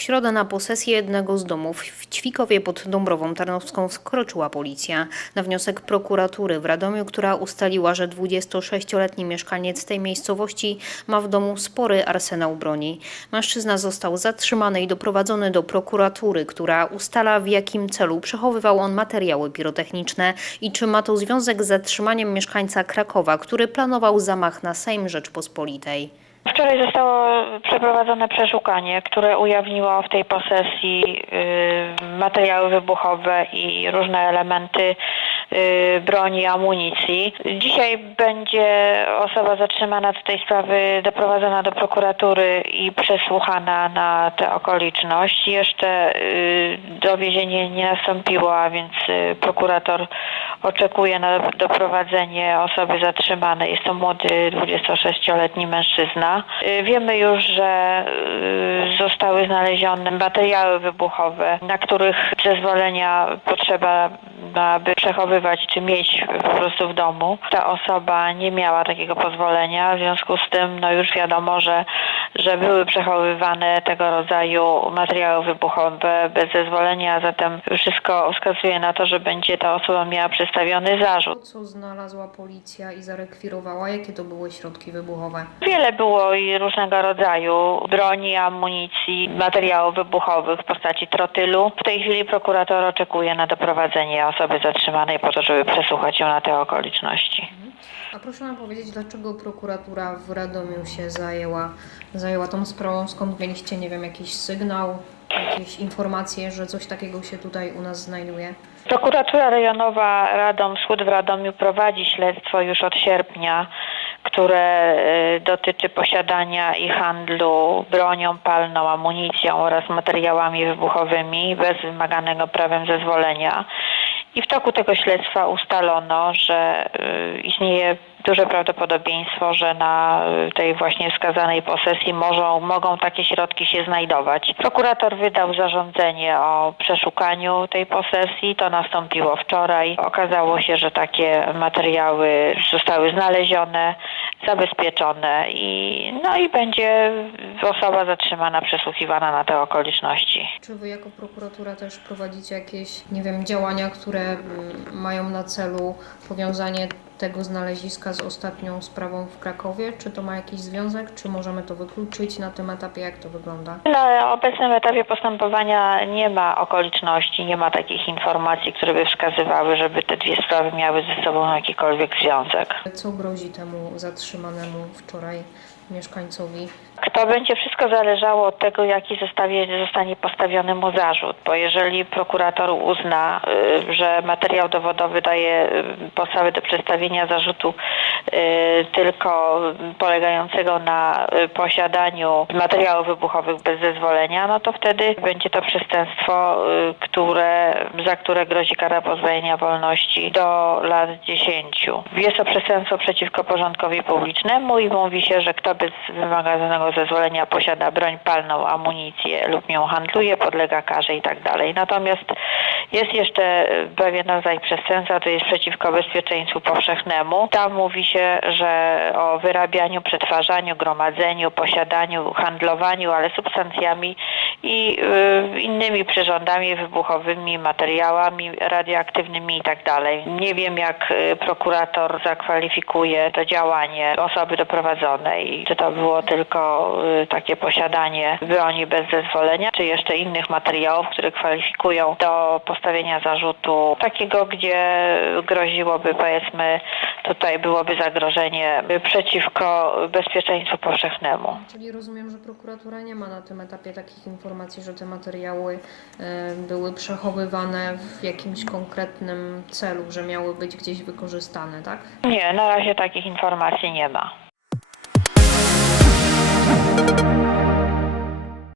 W środę na posesję jednego z domów w Ćwikowie pod Dąbrową Tarnowską wkroczyła policja. Na wniosek prokuratury w Radomiu, która ustaliła, że 26-letni mieszkaniec tej miejscowości ma w domu spory arsenał broni. Mężczyzna został zatrzymany i doprowadzony do prokuratury, która ustala w jakim celu przechowywał on materiały pirotechniczne i czy ma to związek z zatrzymaniem mieszkańca Krakowa, który planował zamach na Sejm Rzeczpospolitej. Wczoraj zostało przeprowadzone przeszukanie, które ujawniło w tej posesji y, materiały wybuchowe i różne elementy y, broni amunicji. Dzisiaj będzie osoba zatrzymana z tej sprawy doprowadzona do prokuratury i przesłuchana na tę okoliczność. Jeszcze y, dowiezienie nie nastąpiło, a więc prokurator oczekuje na doprowadzenie osoby zatrzymanej. Jest to młody 26-letni mężczyzna. Y, Wiemy już, że y, zostały znalezione materiały wybuchowe, na których zezwolenia potrzeba aby przechowywać czy mieć po prostu w domu. Ta osoba nie miała takiego pozwolenia, w związku z tym no już wiadomo, że, że były przechowywane tego rodzaju materiały wybuchowe bez zezwolenia, a zatem wszystko wskazuje na to, że będzie ta osoba miała przedstawiony zarzut. Co znalazła policja i zarekwirowała? Jakie to były środki wybuchowe? Wiele było i różnego rodzaju broni, amunicji, materiałów wybuchowych w postaci trotylu. W tej chwili prokurator oczekuje na doprowadzenie osoby zatrzymanej po to, żeby przesłuchać ją na te okoliczności. A proszę nam powiedzieć, dlaczego prokuratura w Radomiu się zajęła, zajęła tą sprawą? Skąd mieliście, nie wiem, jakiś sygnał, jakieś informacje, że coś takiego się tutaj u nas znajduje? Prokuratura Rejonowa Radom Wschód w Radomiu prowadzi śledztwo już od sierpnia, które y, dotyczy posiadania i handlu bronią palną, amunicją oraz materiałami wybuchowymi bez wymaganego prawem zezwolenia. I w toku tego śledztwa ustalono, że y, istnieje duże prawdopodobieństwo, że na y, tej właśnie wskazanej posesji mogą, mogą takie środki się znajdować. Prokurator wydał zarządzenie o przeszukaniu tej posesji. To nastąpiło wczoraj. Okazało się, że takie materiały zostały znalezione, zabezpieczone i, no i będzie osoba zatrzymana, przesłuchiwana na te okoliczności. Czy wy jako prokuratura też prowadzicie jakieś, nie wiem, działania, które mm, mają na celu powiązanie tego znaleziska z ostatnią sprawą w Krakowie? Czy to ma jakiś związek? Czy możemy to wykluczyć na tym etapie? Jak to wygląda? Na obecnym etapie postępowania nie ma okoliczności, nie ma takich informacji, które by wskazywały, żeby te dwie sprawy miały ze sobą jakikolwiek związek. Co grozi temu zatrzymanemu wczoraj mieszkańcowi? To będzie wszystko zależało od tego, jaki zostawie, zostanie postawiony mu zarzut, bo jeżeli prokurator uzna, y, że materiał dowodowy daje y, podstawy do przedstawienia zarzutu y, tylko polegającego na posiadaniu materiałów wybuchowych bez zezwolenia, no to wtedy będzie to przestępstwo, które, za które grozi kara pozbawienia wolności do lat 10. Jest to przestępstwo przeciwko porządkowi publicznemu i mówi się, że kto bez wymaganego zezwolenia posiada broń palną, amunicję lub nią handluje, podlega karze i tak. Natomiast jest jeszcze pewien rodzaj przestępstwa, to jest przeciwko bezpieczeństwu powszechnemu. Tam mówi się, że o wyrabianiu, przetwarzaniu, gromadzeniu, posiadaniu, handlowaniu, ale substancjami i y, innymi przyrządami wybuchowymi, materiałami radioaktywnymi i tak. Nie wiem, jak y, prokurator zakwalifikuje to działanie osoby doprowadzonej. Czy to było tylko y, takie posiadanie broni bez zezwolenia, czy jeszcze innych materiałów, które kwalifikują do postawienia zarzutu takiego, gdzie groziłoby, powiedzmy, tutaj byłoby zagrożenie przeciwko bezpieczeństwu powszechnemu. Czyli rozumiem, że prokuratura nie ma na tym etapie takich informacji, że te materiały e, były przechowywane w jakimś konkretnym celu, że miały być gdzieś wykorzystane, tak? Nie, na razie takich informacji nie ma.